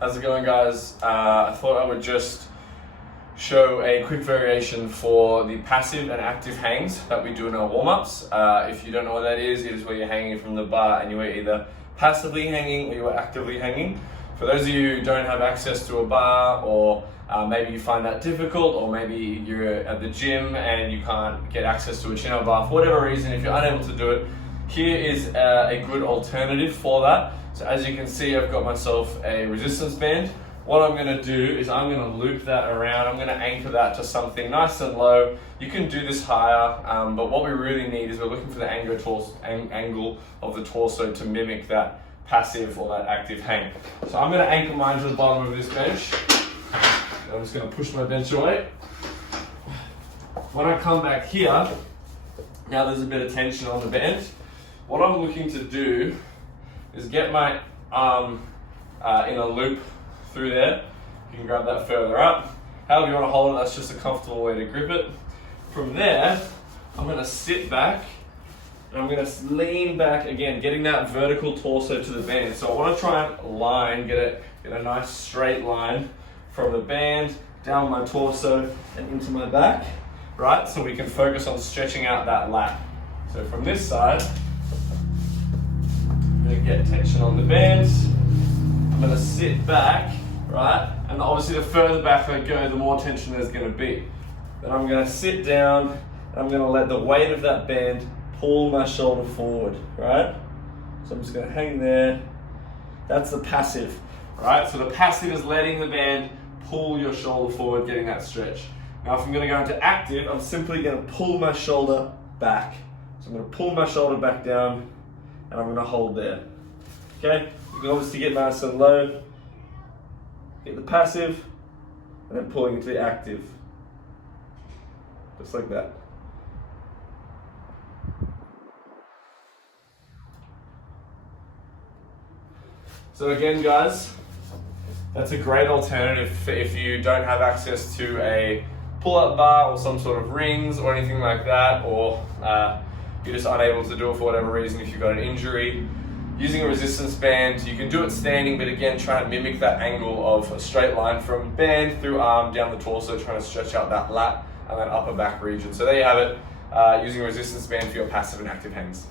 How's it going, guys? I thought I would just show a quick variation for the passive and active hangs that we do in our warm-ups. If you don't know what that is, it is where you're hanging from the bar and you are either passively hanging or you are actively hanging. For those of you who don't have access to a bar, or maybe you find that difficult, or maybe you're at the gym and you can't get access to a chin-up bar for whatever reason, if you're unable to do it, here is a good alternative for that. So as you can see, I've got myself a resistance band. What I'm going to do is I'm going to loop that around. I'm going to anchor that to something nice and low. You can do this higher, but what we really need is we're looking for the angle of the torso to mimic that passive or that active hang. So I'm going to anchor mine to the bottom of this bench. I'm just going to push my bench away. When I come back here, now there's a bit of tension on the band. What I'm looking to do is get my arm in a loop through there. You can grab that further up. However you want to hold it, that's just a comfortable way to grip it. From there, I'm going to sit back and I'm going to lean back again, getting that vertical torso to the band. So I want to try and get a nice straight line from the band down my torso and into my back, right? So we can focus on stretching out that lat. So from this side, I'm going to get tension on the bands. I'm going to sit back, right? And obviously the further back I go, the more tension there's going to be. Then I'm going to sit down and I'm going to let the weight of that band pull my shoulder forward, right? So I'm just going to hang there. That's the passive, right? So the passive is letting the band pull your shoulder forward, getting that stretch. Now if I'm going to go into active, I'm simply going to pull my shoulder back. So I'm going to pull my shoulder back down and I'm going to hold there. Okay? You can obviously get nice and low, get the passive, and then pulling into the active. Just like that. So again, guys, that's a great alternative for if you don't have access to a pull-up bar or some sort of rings or anything like that, or you're just unable to do it for whatever reason if you've got an injury. Using a resistance band, you can do it standing, but again, try and mimic that angle of a straight line from band through arm down the torso, trying to stretch out that lat and that upper back region. So there you have it, using a resistance band for your passive and active hangs.